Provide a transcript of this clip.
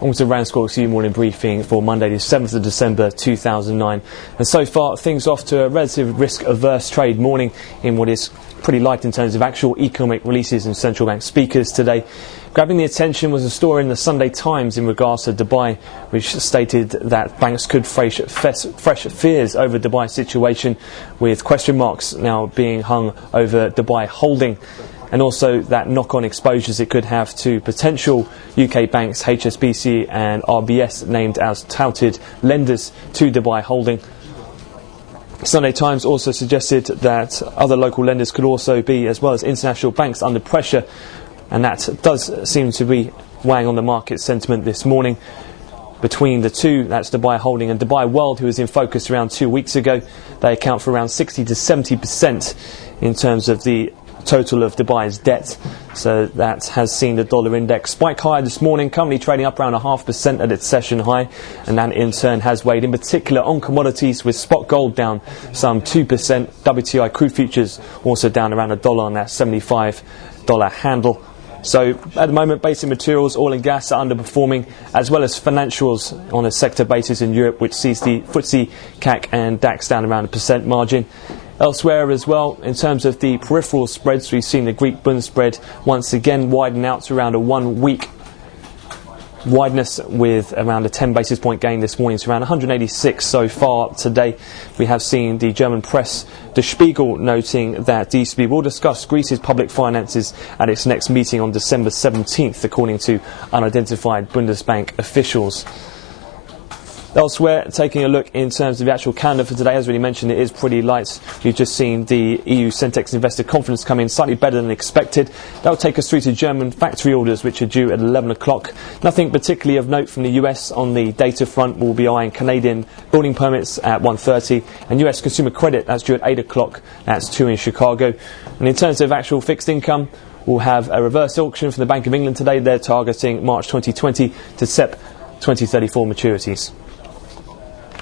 On to RANsquawk's morning briefing for Monday the 7th of December 2009. And so far, things off to a relative risk-averse trade morning in what is pretty light in terms of actual economic releases and central bank speakers today. Grabbing the attention was a story in the Sunday Times in regards to Dubai, which stated that banks could face fresh fears over Dubai's situation, with question marks now being hung over Dubai Holding, and also that knock-on exposures it could have to potential UK banks HSBC and RBS named as touted lenders to Dubai Holding. Sunday Times also suggested that other local lenders could also be, as well as international banks, under pressure, and that does seem to be weighing on the market sentiment this morning. Between the two, that's Dubai Holding and Dubai World, who was in focus around 2 weeks ago. They account for around 60 to 70% in terms of the total of Dubai's debt, so that has seen the dollar index spike higher this morning, currently trading up around 0.5% at its session high, and that in turn has weighed in particular on commodities, with spot gold down some 2%, WTI crude futures also down around $1 on that $75 handle. So at the moment, basic materials, oil and gas are underperforming, as well as financials on a sector basis in Europe, which sees the FTSE, CAC and DAX down around 1% margin. Elsewhere as well, in terms of the peripheral spreads, we've seen the Greek Bund spread once again widen out to around a 1 week wideness, with around a 10 basis point gain this morning. It's around 186 so far today. We have seen the German press, Der Spiegel, noting that the ECB will discuss Greece's public finances at its next meeting on December 17th, according to unidentified Bundesbank officials. Elsewhere, taking a look in terms of the actual calendar for today, as already mentioned, it is pretty light. We've just seen the EU Centex Investor Conference come in slightly better than expected. That will take us through to German factory orders, which are due at 11 o'clock. Nothing particularly of note from the US on the data front. We'll be eyeing Canadian building permits at 1:30, and US consumer credit, that's due at 8 o'clock. That's 2 in Chicago. And in terms of actual fixed income, we'll have a reverse auction from the Bank of England today. They're targeting March 2020 to SEP 2034 maturities.